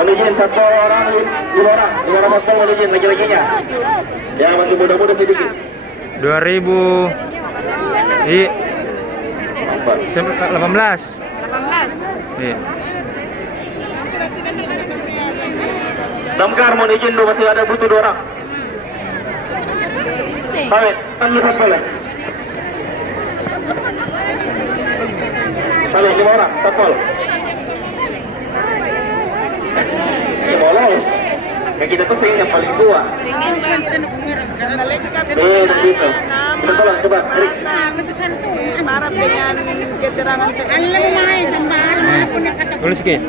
Mohon satu orang, 5 botol mohon izin lagi-laginya. Ya masih muda-muda sedikit. 2000 di 18. Iya. Damkar mohon izin dulu, masih ada butuh 2 orang. Baik, panggil satu boleh. Balik 5 orang, satpol. Bolos. Kayak kita tuh sering yang paling tua. Begitu. Kita tolong coba. Marah dengan keterangan Tulis sedikit.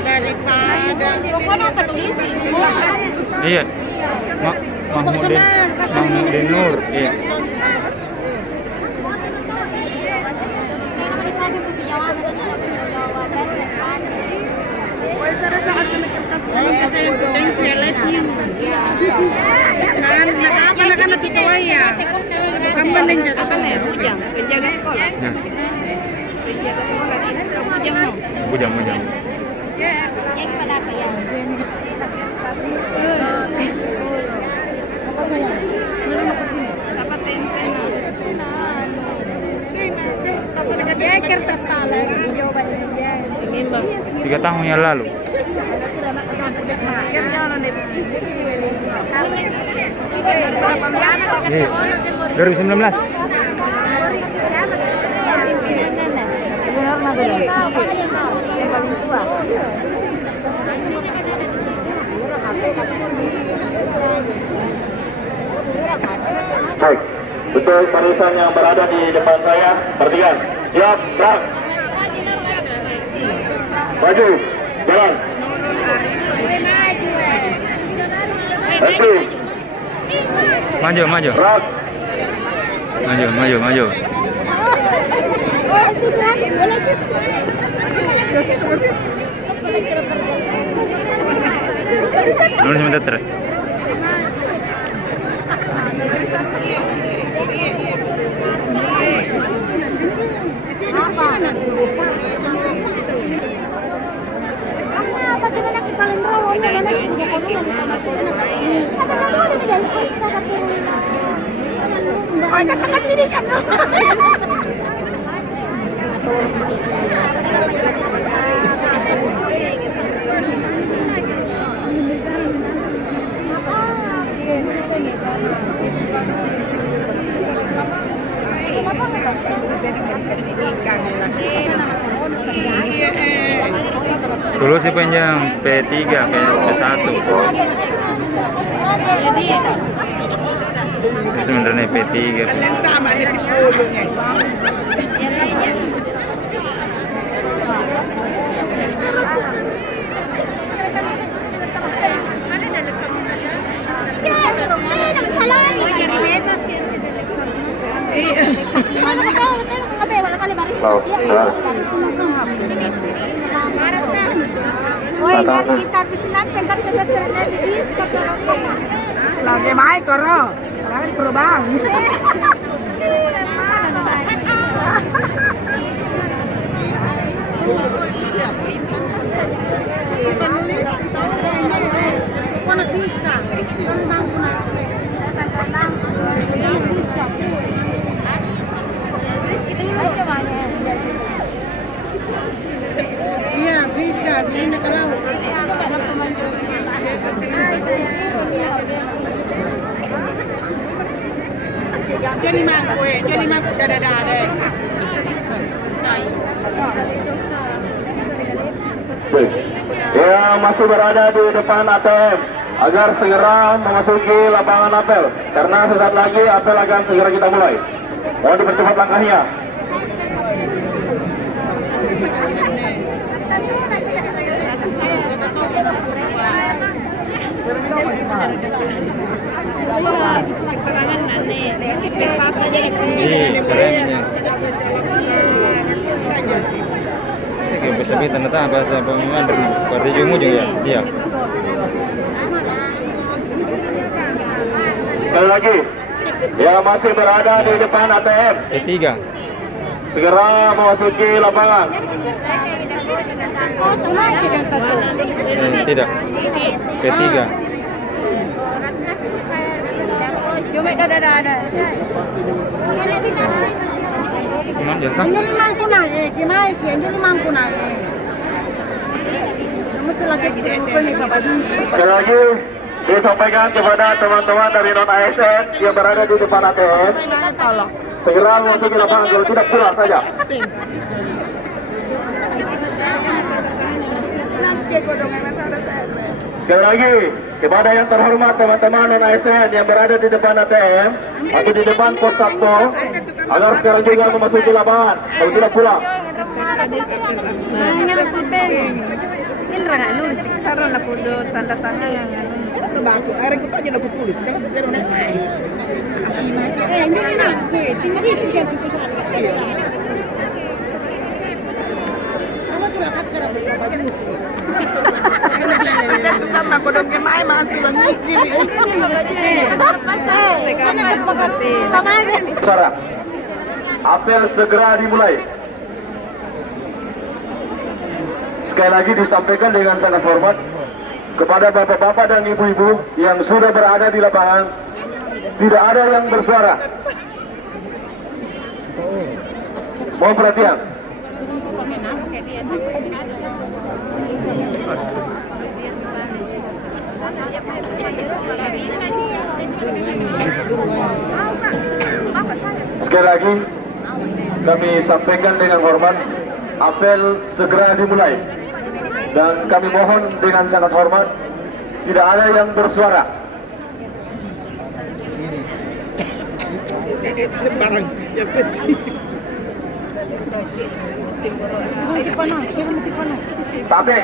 Daripada pokoknya apa tulis? Iya. Mahmudin Nur. Iya. Penjaga sekolah. Bujang. Yang pada apa ya? Dia kertas pala jawabannya dia. 3 tahun yang lalu. Iya. 2019. Yang paling tua. Baik, untuk barisan yang berada di depan saya, perhatikan. Siap, gerak. Maju, jalan. Maju. Maju. Gerak. Maju. Nulis sebentar terus. Dulu sih pinjam P3, P1. Sebenarnya P3. Sama ada si pulunya. Oi, biar kita bisinan pegat terus di bis kotor. Lagi mai koro. Lagi perubahan. Iya, bisa. Ini kalau Johnny mangku dada. Yang masih berada di depan ATM agar segera memasuki lapangan apel, karena sesaat lagi apel akan segera kita mulai. Mohon dipercepat langkahnya. Sabi tanda bahasa pemimpin pada jumu juga ya. Sekali lagi, yang masih berada di depan ATM P3. segera memasuki lapangan. Tidak. P3. Cuma ada. Cuman ya kan? Ini limangku naik, naik, ini limangku naik. Kamu tuh lagi gitu, nih Bapak Jumbo. Sekali lagi disampaikan kepada teman-teman dari non ASN yang berada di depan ATM Tolong. segera memasuki lapangan, kalau tidak pulang saja. Sekali lagi kepada yang terhormat teman-teman non ASN yang berada di depan ATM atau di depan pos 1 agar sekarang juga memasuki lapangan, kalau tidak pulang. Karena aku tanda tangan yang Coba aku, akhirnya kita aja aku tulis, jangan saya naik. Ini sih nak, tinggi sih yang bisa sana. Kamu tuh lakat karena Bapak Jumbo. Itu kan aku dong kemai mantu gini. Cara apel segera dimulai. Sekali lagi disampaikan dengan sangat hormat kepada bapak-bapak dan ibu-ibu yang sudah berada di lapangan, tidak ada yang bersuara. Mohon perhatian. Sekali lagi kami sampaikan dengan hormat, apel segera dimulai. Dan kami mohon dengan sangat hormat, tidak ada yang bersuara. Sembarang, ya peti. Tapi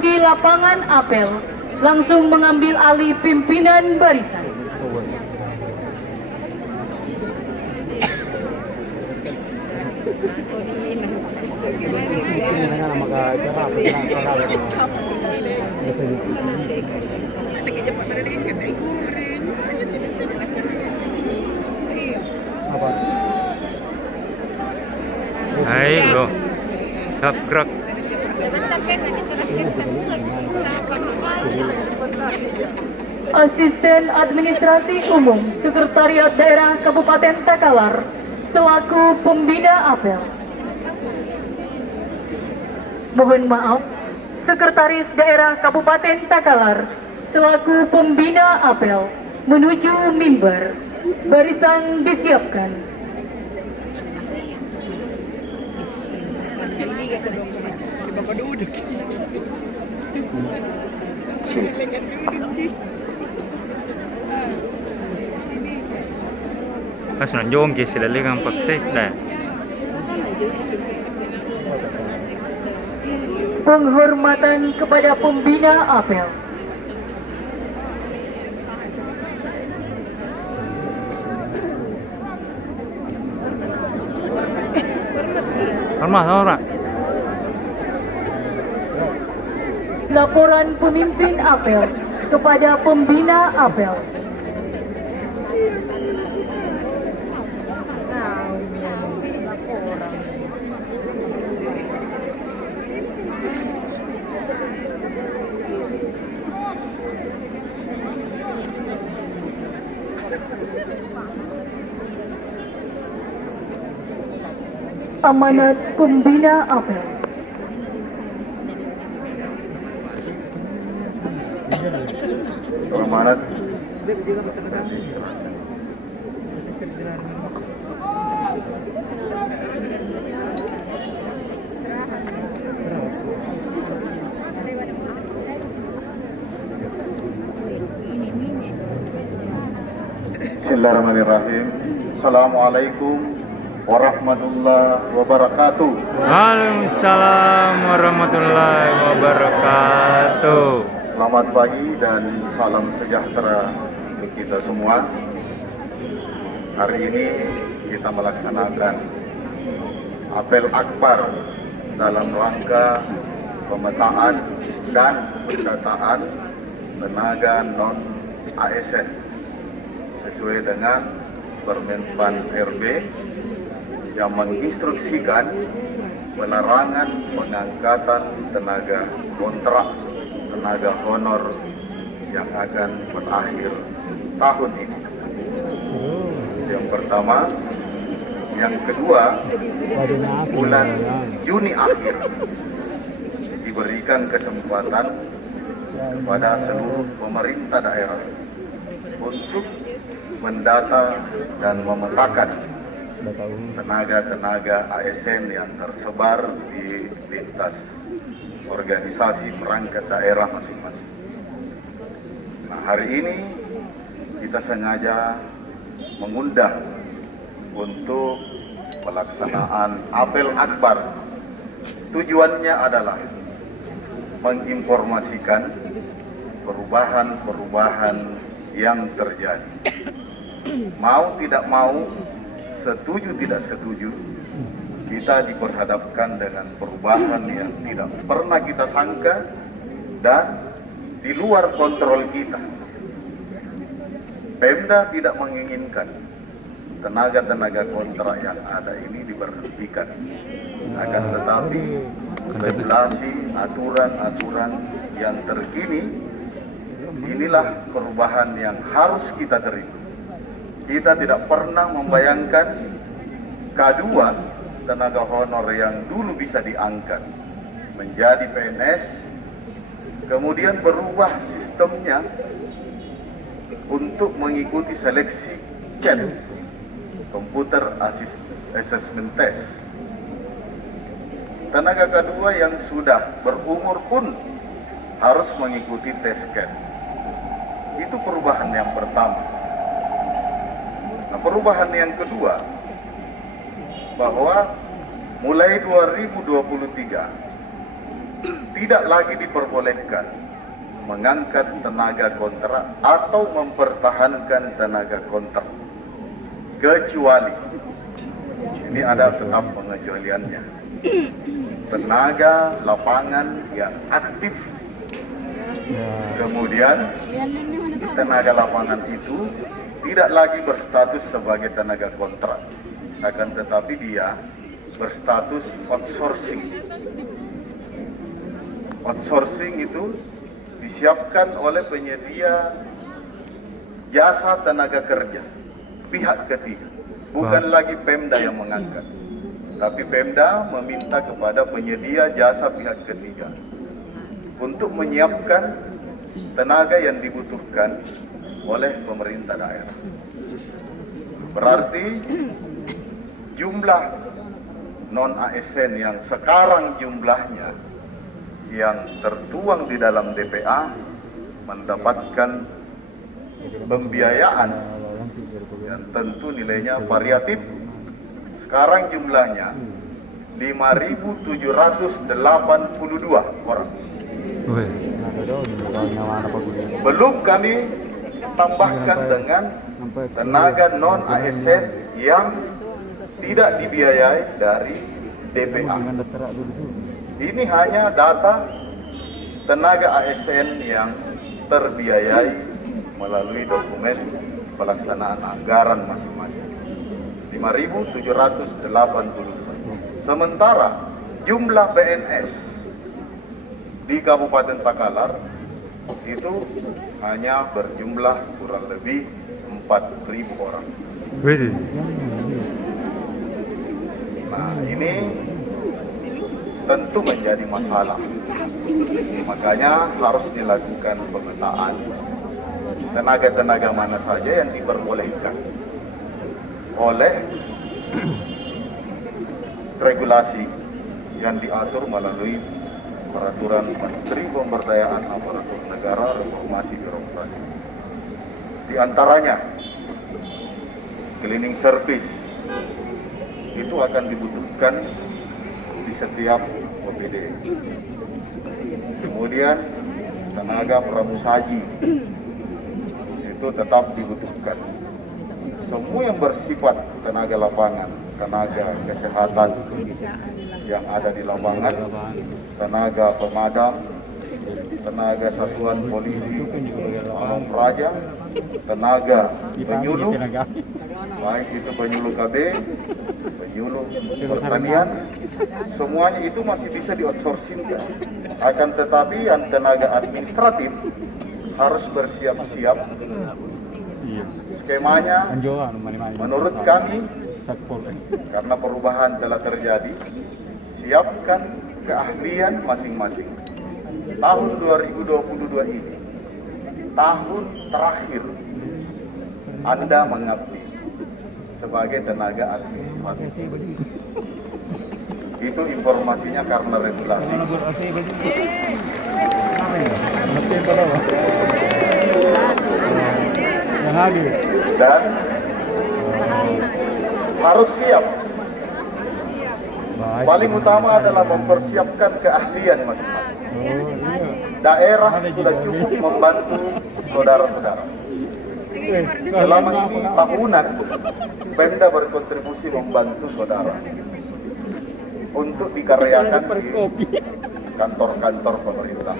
di lapangan apel langsung mengambil alih pimpinan barisan. Hai bro. Gerak. Asisten Administrasi Umum Sekretariat Daerah Kabupaten Takalar selaku pembina apel. Mohon maaf, Sekretaris Daerah Kabupaten Takalar selaku pembina apel menuju mimbar. Barisan disiapkan. Pas nanjong kisi lali kang paksik dah. Penghormatan kepada pembina apel. Hormat. Laporan pemimpin apel kepada pembina apel. amanat pembina apel. Amanat Bismillahirrahmanirrahim. Assalamualaikum warahmatullahi wabarakatuh. Waalaikumsalam warahmatullahi wabarakatuh. Selamat pagi dan salam sejahtera untuk kita semua. Hari ini kita melaksanakan apel akbar dalam rangka pemetaan dan pendataan tenaga non ASN sesuai dengan Permenpan RB yang menginstruksikan pelarangan pengangkatan tenaga kontrak, tenaga honor yang akan berakhir tahun ini. Yang pertama, yang kedua, bulan Juni akhir diberikan kesempatan kepada seluruh pemerintah daerah untuk mendata dan memetakan tenaga-tenaga ASN yang tersebar di lintas organisasi perangkat daerah masing-masing. Nah, hari ini kita sengaja mengundang untuk pelaksanaan apel akbar. Tujuannya adalah menginformasikan perubahan-perubahan yang terjadi. Mau tidak mau, setuju tidak setuju, kita diperhadapkan dengan perubahan yang tidak pernah kita sangka dan di luar kontrol kita. Pemda tidak menginginkan tenaga-tenaga kontrak yang ada ini diberhentikan. Akan tetapi regulasi, aturan-aturan yang terkini, inilah perubahan yang harus kita terima. Kita tidak pernah membayangkan K2 tenaga honor yang dulu bisa diangkat menjadi PNS, kemudian berubah sistemnya untuk mengikuti seleksi CAT, Computer Assessment Test. Tenaga K2 yang sudah berumur pun harus mengikuti tes CAT. Itu perubahan yang pertama. Nah, perubahan yang kedua, bahwa mulai 2023 tidak lagi diperbolehkan mengangkat tenaga kontrak atau mempertahankan tenaga kontrak, kecuali ini ada tetap pengecualiannya, tenaga lapangan yang aktif. Kemudian tenaga lapangan itu tidak lagi berstatus sebagai tenaga kontrak, akan tetapi dia berstatus outsourcing. Outsourcing itu disiapkan oleh penyedia jasa tenaga kerja, pihak ketiga, bukan lagi Pemda yang mengangkat, tapi Pemda meminta kepada penyedia jasa pihak ketiga untuk menyiapkan tenaga yang dibutuhkan oleh pemerintah daerah. Berarti jumlah non-ASN yang sekarang jumlahnya yang tertuang di dalam DPA mendapatkan pembiayaan yang tentu nilainya variatif. Sekarang jumlahnya 5.782 orang. Belum kami tambahkan dengan tenaga non-ASN yang tidak dibiayai dari DPA. Ini hanya data tenaga ASN yang terbiayai melalui dokumen pelaksanaan anggaran masing-masing. 5.782. Sementara jumlah PNS di Kabupaten Takalar itu hanya berjumlah kurang lebih 4.000 orang. Nah, ini tentu menjadi masalah. Makanya harus dilakukan pemetaan tenaga-tenaga mana saja yang diperbolehkan oleh regulasi yang diatur melalui peraturan Menteri Pemberdayaan Aparatur Negara Reformasi Birokrasi. Di antaranya cleaning service itu akan dibutuhkan di setiap OPD. Kemudian tenaga pramusaji itu tetap dibutuhkan. Semua yang bersifat tenaga lapangan, tenaga kesehatan yang ada di lapangan, tenaga pemadam, tenaga satuan polisi, Pamong Praja, tenaga penyuluh, baik itu penyuluh KB, penyuluh pertanian, semuanya itu masih bisa di-outsourcing. Akan tetapi yang tenaga administratif harus bersiap-siap. Skemanya menurut kami, karena perubahan telah terjadi, siapkan keahlian masing-masing. Tahun 2022 ini, tahun terakhir Anda mengabdi sebagai tenaga administratif. Itu informasinya karena regulasi. Dan harus siap. Paling utama adalah mempersiapkan keahlian masing-masing. Daerah sudah cukup membantu saudara-saudara. Selama ini tahunan Pemda berkontribusi membantu saudara untuk dikaryakan di kantor-kantor pemerintah.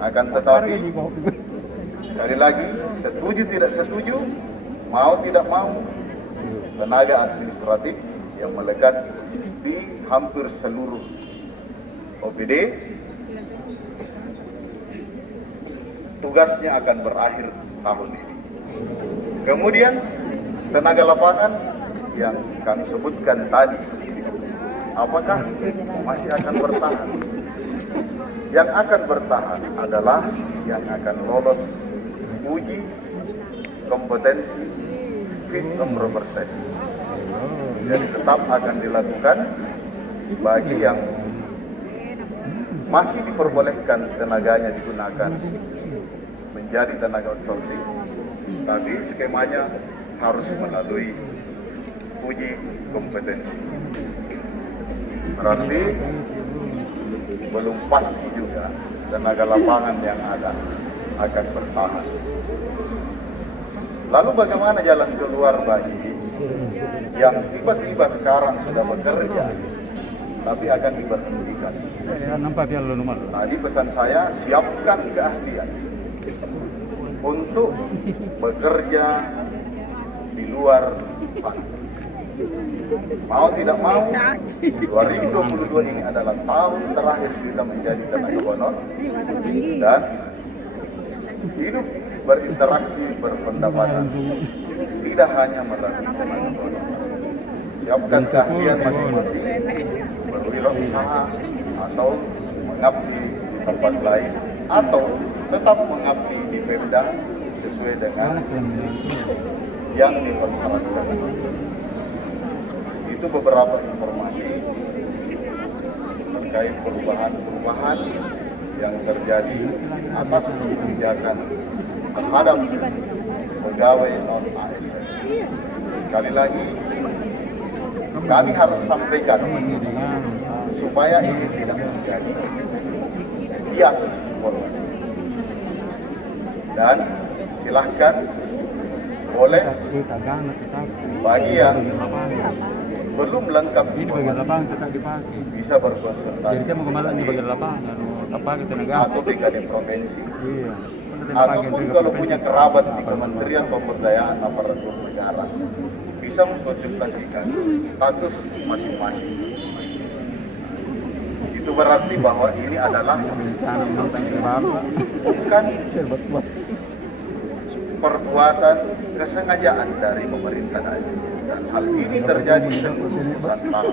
Akan tetapi sekali lagi, setuju tidak setuju, mau tidak mau, tenaga administratif yang melekat di hampir seluruh OPD tugasnya akan berakhir tahun ini. Kemudian tenaga lapangan yang kami sebutkan tadi, apakah masih akan bertahan? Yang akan bertahan adalah yang akan lolos uji kompetensi fit and proper test. Jadi tetap akan dilakukan bagi yang masih diperbolehkan tenaganya digunakan menjadi tenaga outsourcing. Tapi skemanya harus melalui uji kompetensi. Berarti belum pasti juga tenaga lapangan yang ada akan bertahan. Lalu bagaimana jalan keluar bagi yang tiba-tiba sekarang sudah bekerja tapi akan diberhentikan? Tadi pesan saya, siapkan keahlian untuk bekerja di luar sana. Mau tidak mau, 2022 ini adalah tahun terakhir kita menjadi tenaga honor dan hidup berinteraksi berpendapatan tidak hanya melalui tenaga honor. Siapkan keahlian masing-masing, berwirausaha atau mengabdi di tempat lain atau tetap mengabdi di Pemda sesuai dengan yang dipersyaratkan. Itu beberapa informasi terkait perubahan-perubahan yang terjadi atas kebijakan terhadap pegawai non-ASN. Sekali lagi, kami harus sampaikan supaya ini tidak menjadi bias informasi. Dan silahkan boleh bagi yang belum lengkap informasi bisa berkonsultasi atau BKD provinsi ataupun kalau punya kerabat di Kementerian Pemberdayaan Aparatur Negara bisa mengkonsultasikan status masing-masing. Itu berarti bahwa ini adalah instruksi, bukan perbuatan kesengajaan dari pemerintah daerah. dan hal ini terjadi di seluruh Nusantara.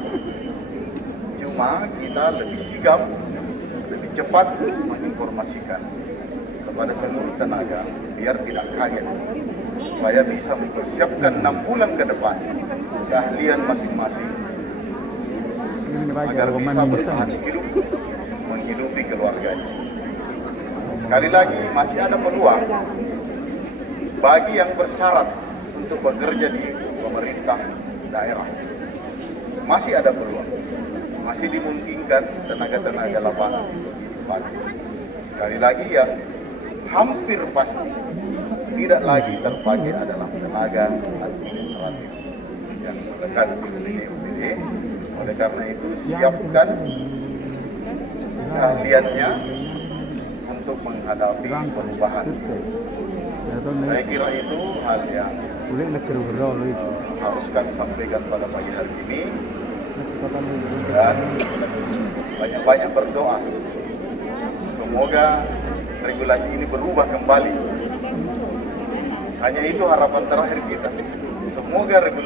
Cuma kita lebih sigap, lebih cepat menginformasikan kepada seluruh tenaga biar tidak kaget, supaya bisa mempersiapkan 6 bulan ke depan keahlian masing-masing agar bisa bertahan hidup, menghidupi keluarganya. Sekali lagi, masih ada peluang bagi yang bersyarat untuk bekerja di pemerintah daerah. Masih ada peluang, masih dimungkinkan tenaga-tenaga lapangan dipakai. Sekali lagi, yang hampir pasti tidak lagi terpakai adalah tenaga administratif yang melekat di UPD. Oleh karena itu, siapkan keahliannya untuk menghadapi perubahan. Saya kira itu hal yang harus kami sampaikan pada pagi hari ini, dan banyak-banyak berdoa semoga regulasi ini berubah kembali. Hanya itu harapan terakhir kita. Semoga regulasi